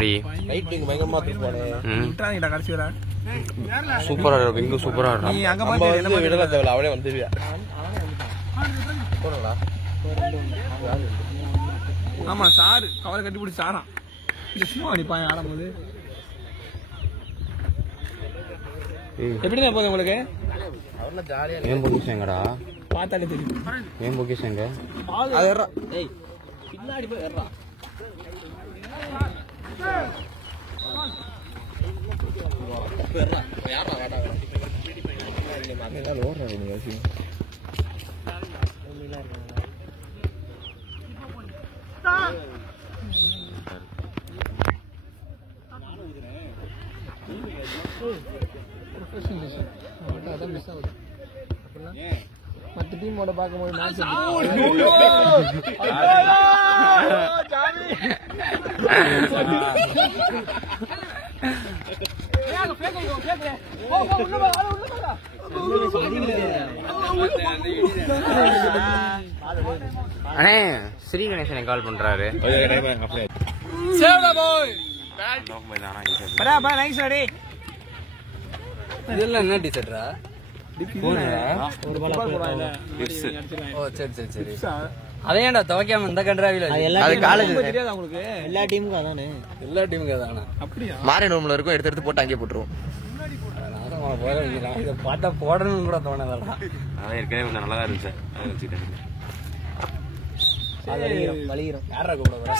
அடி ரைட்டிங் பயங்கரமா போனே விட்டாங்கடா கடைசி வர சூப்பரா இருக்கு இங்க சூப்பரா இருக்கு நீ அங்க பாத்து என்ன விடல தேவல அவளே வந்துவியா போறடா ஆமா சார் கவரை கட்டி பிடிச்சி சாரான் இந்த சும்மா அடிப்பான் ஆடும்போது எப்படிதான் போகுது உங்களுக்கு அவன ஜாலியா ஏன் பொக்கிஷம் எங்கடா பார்த்தாலே தெரியும் ஏன் பொக்கிஷம் எங்க அது ஏறா டேய் பின்னாடி போய் ஏறா யாரா வாடா என்ன ஓடுறா நீ வாசி மற்ற டீமோட பார்க்கும்போது மேட்ச் அண்ணே ஸ்ரீ கணேசனை கால் பண்றாரு இதெல்லாம் என்ன டிஷர்ட்ரா அதையாண்டா துவைக்காம இந்த கண்ட்ராவில அது காலேஜ் தெரியாது உங்களுக்கு எல்லா டீமுக்கும் அதானே எல்லா டீமுக்கும் அதானா அப்படியா மாறி ரூம்ல இருக்கும் எடுத்து போட்டு அங்கே போட்டுருவோம் இதை பார்த்தா போடணும்னு கூட தோணதா அதான் ஏற்கனவே கொஞ்சம் நல்லா தான் இருந்துச்சு அதை வச்சுக்கிட்டேன் வலிகிறோம் யாரா கூப்பிட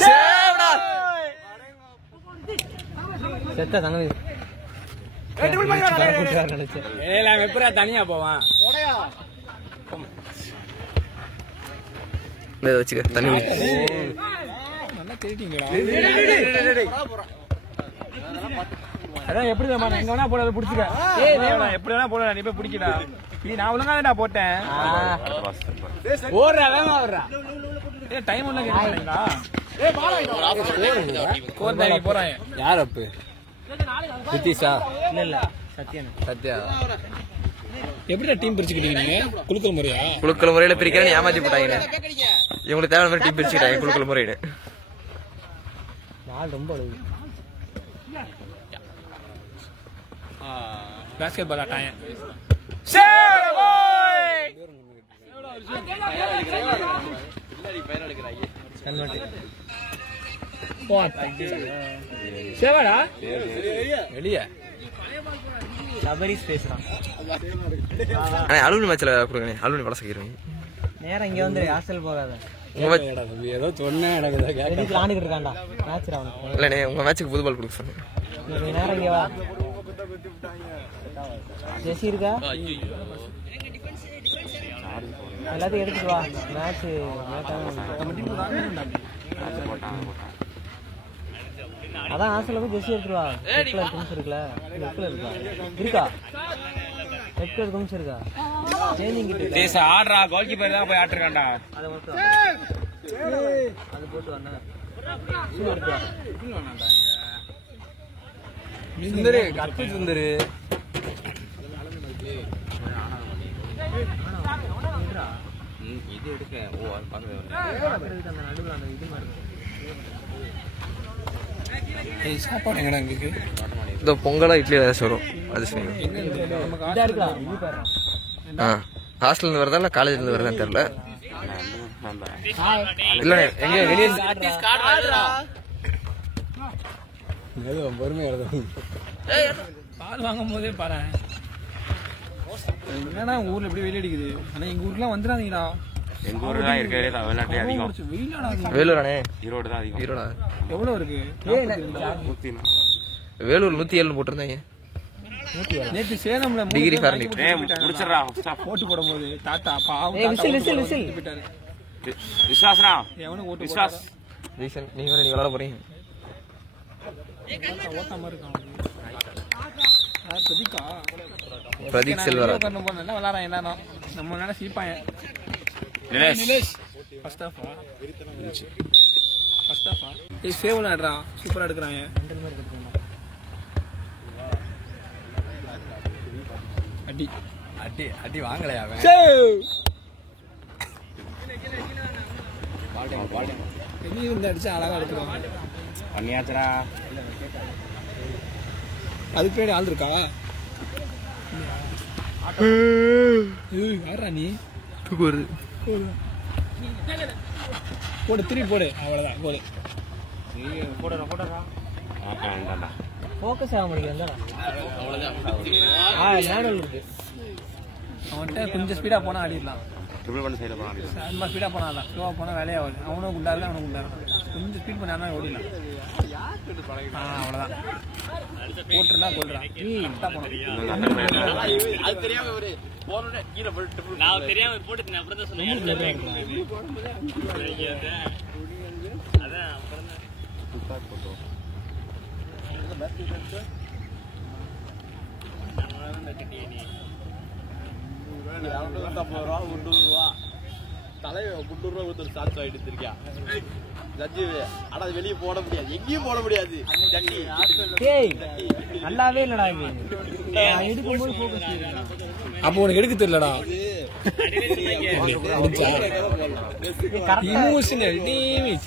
செத்த தனது எப்படா தனியா போவான் வச்சுக்க தண்ணி நல்லா கேட்டீங்களா அதான் எப்படி எங்க வேணா போட பிடிச்சிக்க எப்படி வேணா போட நீ போய் பிடிக்கடா நீ நான் ஒழுங்கா போட்டேன் ஓடுறா வேமா ஓடுறா டைம் ஒண்ணு கேட்டீங்களா போறாங்க யார் அப்பு நிதிஷா இல்ல சத்யா எப்படிடா டீம் பிரிச்சுக்கிட்டீங்க நீங்க குலுக்கல் முறையா குழுக்கள் முறையில பிரிக்கிறேன்னு ஏமாத்தி போட்டாங்க இவங்களுக்கு தேவையான மாதிரி டீம் பிரிச்சுக்கிட்டாங்க குழுக்கள் முறையில நாள் ரொம்ப அழுது பாஸ்கெட் பால் ஆட்டாங்க சேவாடா வெளியே சபரிஸ் பேசுறான் அலுவலி மேட்ச்ல கொடுங்க அலுவலி படம் சகிக்கிறேன் நேரம் இங்க வந்து ஹாஸ்டல் போகாத ஏதோ சொன்னேன் ஆண்டுகிட்டு இருக்காண்டா மேட்ச் அவனுக்கு இல்லண்ணே உங்க மேட்சுக்கு புது பால் கொடுக்க சொன்னேன் நீ நேரம் இங்க வா ஜெசி இருக்கா எல்லாத்தையும் எடுத்துட்டு வா மேட்ச் அதான் ஹாஸ்டல்ல போய் ஜெசி எடுத்துட்டு வா ரெட் கலர் இருக்குல்ல ரெட் கலர் இருக்கா ரெட் கலர் கும்ஸ் இருக்கா சேஞ்சிங் கிட்ட தேச ஆடுறா கோல் கீப்பர் தான் போய் ஆட்டுறான்டா அத மட்டும் அது போட்டு வந்தா எடுத்து வா சுந்தரு கட்டு சுந்தரு இது எடுக்க ஓ நடுவில் அந்த இது மாதிரி சாப்பாடு எங்கடா இருக்கு இந்த பொங்கலா இட்லி ஏதாச்சும் வரும் அது சரி இதா இருக்கலாம் இது பாரு ஹாஸ்டல்ல இருந்து வரதா இல்ல காலேஜ்ல இருந்து வரதான்னு தெரியல இல்ல எங்க வெளியே பொறுமையா பால் வாங்கும் போதே பாரு என்னன்னா உங்க ஊர்ல எப்படி வெயில் அடிக்குது ஆனா எங்க ஊர்லாம் வந்துடாதீங்கடா எங்க ஊர்ல தான் இருக்கறதே தமிழ்நாட்டுல அதிகம் வெயிலாடா வேலூரானே ஈரோடு தான் அதிகம். ஈரோடா எவ்வளவு இருக்கு வேலூர் 107 போட்டிருந்தாங்க. நேத்து சேலம்ல டிகிரி ஃபாரன்ஹீட் முடிச்சறா போட்டு போடும்போது தாத்தா பாவம் விசில் விஸ்வாஸ்ரா எவனும் ஓட்டு விஸ்வாஸ் ரீசன் நீங்க விளையாட போறீங்க. ஓட்டாம இருக்கான் பிரதீகா பிரதீக் செல்வரா பண்ண போறேன் என்ன விளையாடுறான் என்னன்னா நம்ம என்ன சீப்பாங்க நிலேஷ் ஃபர்ஸ்ட் ஆஃப் ஏய் சேவ் விளையாடுறா சூப்பரா எடுக்கறாங்க அடி அடி அடி வாங்கலையா அவன் பால்டே நீ வந்து அடிச்சு அழகா எடுக்கறான் பண்ணியாச்சுடா. அதுக்கு பின்னாடி ஆள் இருக்கா? யாரா நீ? வருது போடு, திருப்பி போடு, அவ்வளோதான் போடு. ஃபோக்கஸ் ஆக முடியல. மேடல் இருக்கு. அவன்கிட்ட கொஞ்சம் ஸ்பீடாக போனால் ஆடிடலாம். ட்ரிபிள் பண்ண சைடில் போனால் அந்த மாதிரி ஸ்பீடாக போனால் தான், ஸ்லோவாக போனால் வேலையாகாது. அவனும் குண்டாரு, அவனும் குண்டாரு. கொஞ்சம் ஸ்பீட் பண்ணாதான் ஓடிடலாம். அவ்வளோதான். போட்டுருந்தா கொள்றான். கரெக்டாக போனோம். வெளியே போட முடியாது, எங்கேயும் போட முடியாது. நல்லாவே இல்லடா இது. எடுக்கும்போது ஃபோக்கஸ். அப்போ உனக்கு எடுக்க தெரியலடா. Emotional damage.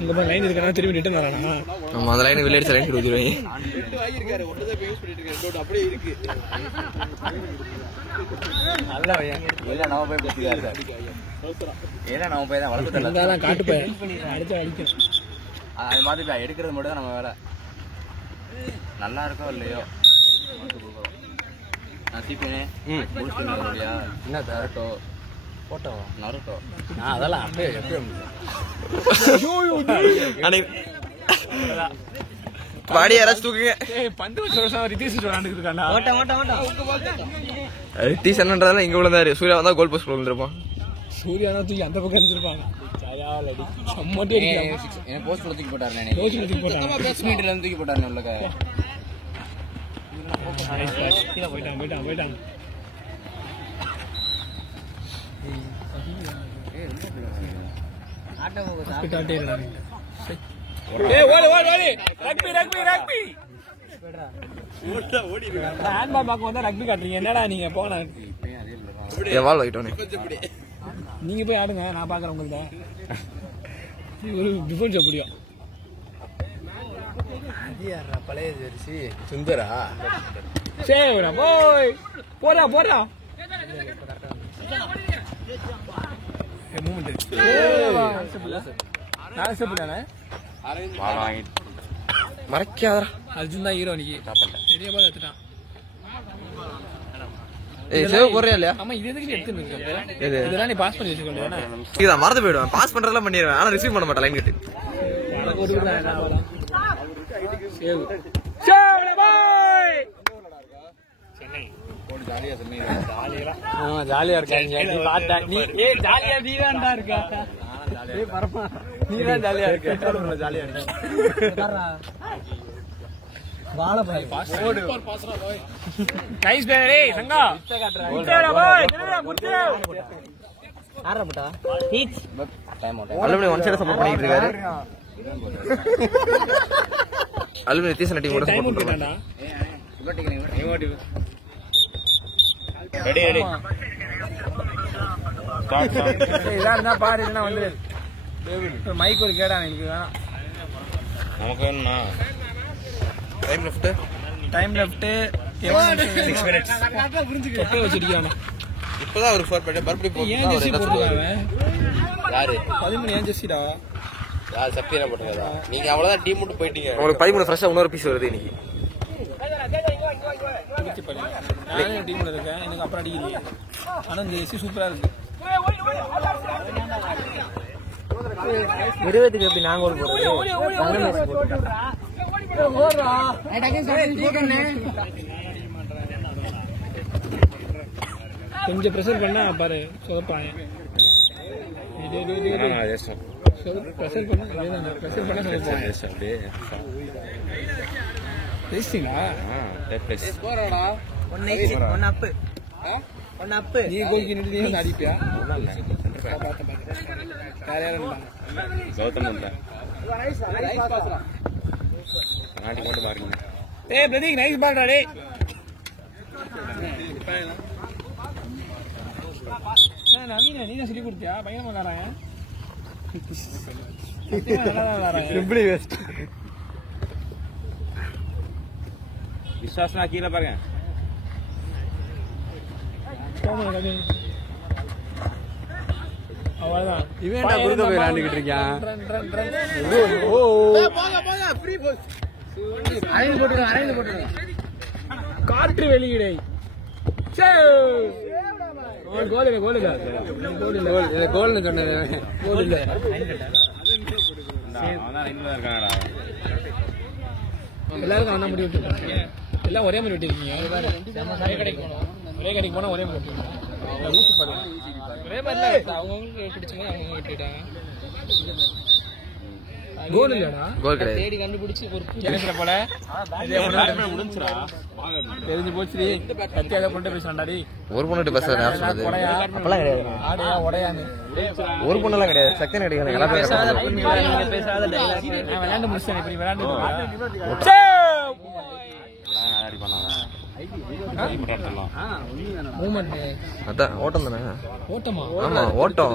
இங்க பாரு லைன் இருக்கா, திரும்பி ரிட்டர்ன் வரானா? நம்ம அந்த லைன் வெளியே லைன் கொடுத்துருவாங்க. அப்படியே இருக்கு. நல்லா பையன். நம்ம போய் பிடிச்சிக்காரு. ஏன்னா நம்ம போய் தான் வளர்த்து தான் காட்டு பையன். அடிச்சா அடிக்கணும். அது மாதிரி எடுக்கிறது மட்டும் தான் நம்ம வேலை. நல்லா இருக்கோ இல்லையோ நான் சீப்பேனே என்ன தரட்டோ போட்டோ நரட்டோ அதெல்லாம் அப்படியே எப்பயும் பாடி யாராச்சும் தூக்குங்க. பந்து வருஷம் ரிதீஷ் விளாண்டுட்டு இருக்காண்டா. ரிதீஷ் என்னன்றதால இங்க விழுந்தாரு. சூர்யா வந்தா கோல் போஸ்ட் விழுந்திருப்பான். சூர்யா தான் தூக்கி அந்த பக்கம் வச்சிருப்பாங்க. போஸ்ட் தூக்கி போட்டாரு. தூக்கி போட்டாரு. போயிட்டான். ரக்பி காட்டுறீங்க என்னடா நீங்க? போன நீங்க போய் ஆடுங்க, நான் பாக்குறேன் உங்கள்ட்ட. ஒரு டிஃபென்ஸ் எப்படியா பழைய ஜெர்சி சுந்தரா சரி போய் போடா போடா. மறைக்காதரா. அர்ஜுன் தான் ஹீரோ. நீ பெரிய போல எடுத்துட்டான். சேவ் போறியா இல்லையா? ஆமா, இது எதுக்கு எடுத்துட்டு இதெல்லாம் நீ பாஸ் பண்ணி வச்சுக்கோங்க. இதான் மறந்து போயிடுவேன். பாஸ் பண்றதெல்லாம் பண்ணிடுவேன், ஆனா ரிசீவ் பண்ண மாட்டேன். லைன் கட்டு ஜாலியா இருக்காங்க. ஜாலியா நீதான் இருக்கா? நீதான் ஜாலியா இருக்க. ஜாலியா இருக்க. ஒன் சைடு சப்போர்ட் பண்ணிட்டு இருக்காரு. அலுமினியம் தீசன டீம் கூட சப்போர்ட் பண்றாங்க. ரெடி ரெடி இதா இருந்தா பாரு. இல்லைன்னா வந்து மைக் ஒரு கேடா எனக்கு வேணாம். நமக்கு வேணும்னா டைம் லெஃப்ட் 6 மினிட்ஸ். தொப்பை வச்சிருக்கானே. இப்பதான் ஒரு 4 பண்ணி மறுபடியும் போட்டு ஏன் ஜெர்சி போட்டுருக்காங்க? யாரு 13 ஏன் ஜெர்சிடா? யார் சப்தியா போட்டுருக்கா? நீங்க அவ்வளவுதான் டீம் மட்டும் போயிட்டீங்க. உங்களுக்கு 13 ஃப்ரெஷ்ஷா இன்னொரு பீஸ் வருது இன்னைக்கு. நானும் டீம்ல இருக்கேன். எனக்கு அப்புறம் அடிக்கலையே. ஆனா இந்த ஜெர்சி சூப்பரா இருக்கு. 20க்கு எப்படி நாங்க ஒரு போறது? கொஞ்சம் ப்ரெஷர் பண்ணா பாரு சொதப்பாங்க. ப்ரெஷர் பண்ணா நீ கோல் கிண்டி அடிப்பியா? கௌதம் நாட்டி போட்டு பாருங்க. ஏய் பிரதீக் நைஸ் பால்டா டேய். நவீன நீங்க சொல்லி கொடுத்தியா பயங்கரமா வராங்க சிம்பிளி வேஸ்ட். விசுவாசமா கீழே பாருங்க. அவ்வளவுதான். இவன் குறுக்க போய் விளையாண்டுக்கிட்டு இருக்கான். காற்று வெளியிடை. கோல்னு சொன்னது கோல் இல்ல. எல்லாருக்கும் அந்த முடி விட்டு எல்லாம் ஒரே மாதிரி விட்டுருக்கீங்க. ஒரே கடைக்கு போனா ஒரே மாதிரி விட்டுருக்கீங்க. ஊசி பாருங்க ஒரே மாதிரி அவங்கவுங்களுக்கு பிடிச்சவங்க அவங்க விட்டுட்டாங்க. கோல் இல்லடா, கோல் கிடையாது. தேடி கண்டுபிடிச்சு ஒரு கேட்கற போல தெரிஞ்சு போச்சு. கத்தியாக கொண்டு பேசுறான்டாடி. ஒரு பொண்ணுட்டு பேசுறது யார் சொன்னது? அப்பெல்லாம் கிடையாது. ஆடையா உடையான்னு ஒரு பொண்ணெல்லாம் கிடையாது. சக்தி நடிகை எல்லாரும் விளையாண்டு முடிச்சேன். இப்படி விளையாண்டு அதான் ஓட்டம் தானே. ஓட்டமா? ஆமா ஓட்டம்.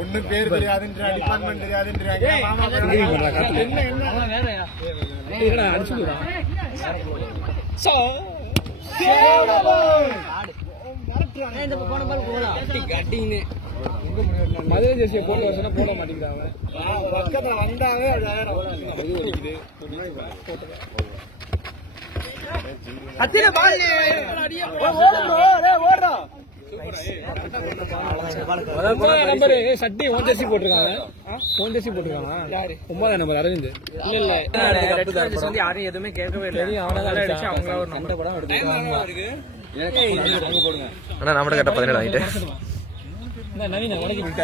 ஒன்னும் பேர் தெரியாதுன்ற, டிபார்ட்மெண்ட் தெரியாதுன்றாங்க. மதுரை ஜெர்சியை போட்டு வருஷம் போட மாட்டேங்கிறாங்க. பக்கத்துல வந்தாவே சட்டி ஓன் ஜெர்சி போட்டிருக்காங்க. ஓன் ஜெர்சி போட்டிருக்காங்க. 9ஆம் நம்பர் அரவிந்த். இல்ல யாரும் எதுவுமே கேட்கவே இல்லை. அவங்கள ஒரு நம்பர் படம் எடுத்துருக்காங்க. ஆனா நம்மகிட்ட கேட்ட 17 ஆகிட்டு நவீன உடஞ்சி விட்ட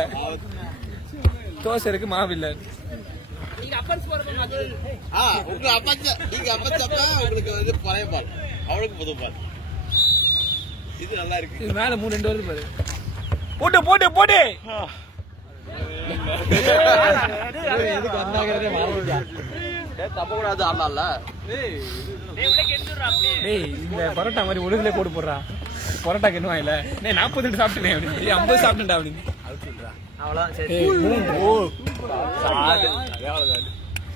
தோசை இருக்கு, மாவு இல்ல. உங்க அப்பா நீங்க அப்பா உங்களுக்கு வந்து பழைய பால், அவளுக்கு புது பால். இது நல்லா இருக்கு. இது மேல 3-2 வருது பாரு. போட்டு போட்டு போட்டு எதுக்கு வந்தாங்கிறதே மறந்துட்டா. தப்ப கூடாது ஆடலாம்ல. டேய் இந்த பரோட்டா மாதிரி ஒழுங்குல போட்டு போடுறா. பரோட்டா கிண்ணுவா இல்ல 42 சாப்பிட்டேன் அப்படி 50 சாப்பிட்டேன்டா அப்படி. அவ்வளவுதான் சரி.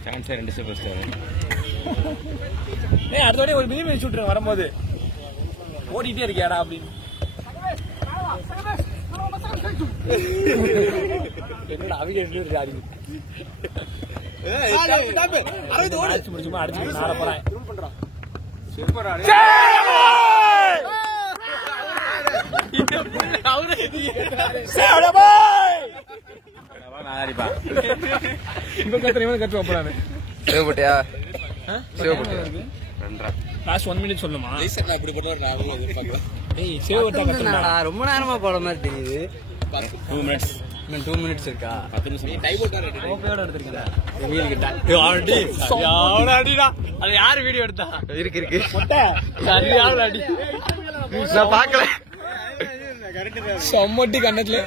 Chance 2 super star. ஏய் அடுத்தோட ஒரு மினி மேட்ச் ஷூட் வரும்போது ஓடிட்டே இருக்கியாடா அப்படின்னு. என்னடா அவங்க ரெண்டு பேரும் ஆடி. அடிச்சு முடிச்சுமா அடிச்சு நாள போறேன். சூப்பரா. சிவபட்டியா சிவபட்டியா லாஸ்ட் 1 மினிட் சொல்லுமா? அப்படி போட்டா நான் எதிர்பார்க்கலாம். ஏய் சேவட்டா கத்துறடா. ரொம்ப நேரமா போற மாதிரி தெரியுது. 2 மினிட்ஸ். இன்னும் 2 மினிட்ஸ் இருக்கா? 10 நிமிஷம். டைம் போட்டா ரெடி. ஓகேயோட எடுத்துருக்கீங்களா? வீல் கிட்ட ஆல்ரெடி யாரா அடிடா. அது யார் வீடியோ எடுத்தா? இருக்கு இருக்கு. சரியான அடி. நான் பார்க்கல. சம்மட்டி கண்ணத்துல.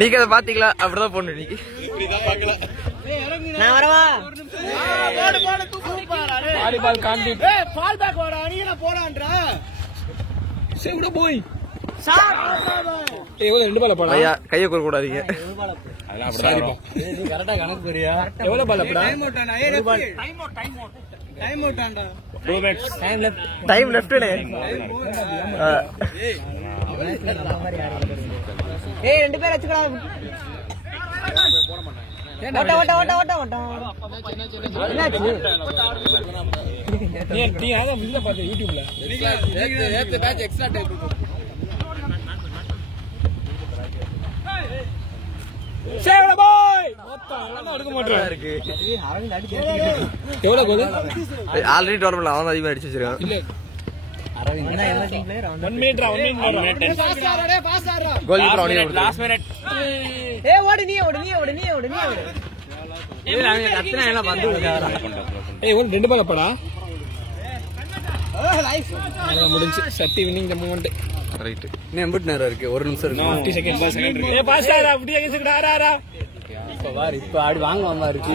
நீங்க அதை பாத்தீங்களா? அப்படிதான் போடணும் இன்னைக்கு. இப்படிதான் பார்க்கலாம். நான் வரவா? வாலிபால் காண்டி. பால் பேக் வாடா, நீங்க போறான்றா. சேவுடா போய். ஏய் எவ்வளவு 2 பால் போடா. ஐயா கையை கூற கூடாதீங்க. அதெல்லாம் அப்படிதான் வரும். நீ கரெக்டா கணக்கு போறியா? எவ்வளவு பால் போடா? டைம் அவுட்டாண்டா. 2 மினிட்ஸ். டைம் லெஃப்ட்னே. ஏய் 2 பேர் அச்சுக்கடா. ஓட்ட ஓட்ட ஓட்ட ஓட்ட ஓட்ட. என்னாச்சு? நீ அத வீடியோ பாத்து யூடியூப்ல. நேத்து மேட்ச் எக்ஸ்ட்ரா டைம் இருக்கு. சேவுடா போய். மொத்தம் எல்லாம் எடுக்க மாட்டேன் இருக்கு. அவன் அடி கேட்டிட்டு. எவ்வளவு கோல்? ஆல்ரெடி டோர்னமெண்ட் அவன் அதிகமா அடிச்சு வச்சிருக்கான். இல்ல அரவிந்த் என்ன என்ன team player? 1 minute 1 minute. Pass ஆறடே, பாஸ் ஆறா. கோல் கீப்பர் அவனே லாஸ்ட் மினிட். ஏய் ஓடு நீ ஓடு நீ ஓடு நீ ஓடு நீ ஓடு. ஏய் அவங்க கத்துனா எல்லாம் வந்து விடுறாரா? ஏய் ஒரு 2 பால் போடா. அது முடிஞ்சு. சட்டி வின்னிங் தி மூமெண்ட். ரைட். இன்னும் எம்பிட்டு நேரம் இருக்கு? 1 நிமிஷம் இருக்கு. 50 செகண்ட்ஸ் இருக்கு. ஏய் பாஸ் ஆறா அப்படியே கேக்குடா ஆறா. இப்ப பாரு இப்ப ஆடி வாங்குவாமா இருக்கு.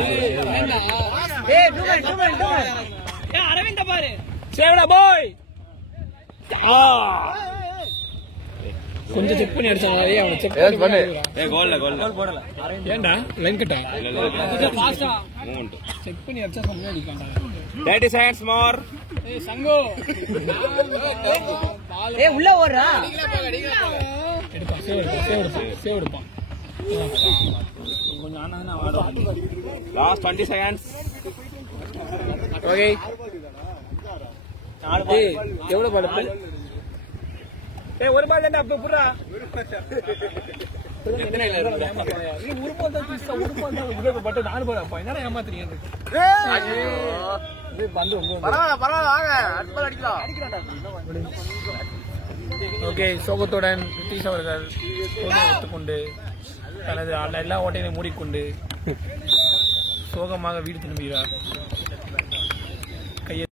ஏய் டூமன் ஏய் அரவிந்த் பாரு. சேவுடா போய். கொஞ்சம் செக் பண்ணி அடிச்சாங்க அவனை செக் பண்ணி கோல்ல ஏன்டா லைன் கட்டா கொஞ்சம் ஃபாஸ்டா செக் பண்ணி அடிச்சா கம்மியா அடிக்காண்டா 30 seconds more. ஏய் சங்கோ ஏய் உள்ள ஓடுறா எடுப்பா சேவ் எடுப்பா கொஞ்சம் ஆனா ஆடுவான் Last 20 seconds. ஓகே ஏய் எவ்வளவு பால் ஏய் ஒரு பால் தானே அப்ப புறா எத்தனை இல்ல ஒரு பால் தான் பீஸ் ஒரு பால் தான் உள்ள பட்டு நாலு பால் அப்பா என்னடா ஏமாத்துறீங்க ஏய் பந்து பரவாயில்ல வாங்க அடுத்த அடிக்கலாம் ஓகே சோகத்துடன் நிதிஷ் அவர்கள் எடுத்துக்கொண்டு தனது எல்லா ஓட்டையும் மூடிக்கொண்டு சோகமாக வீடு திரும்புகிறார்.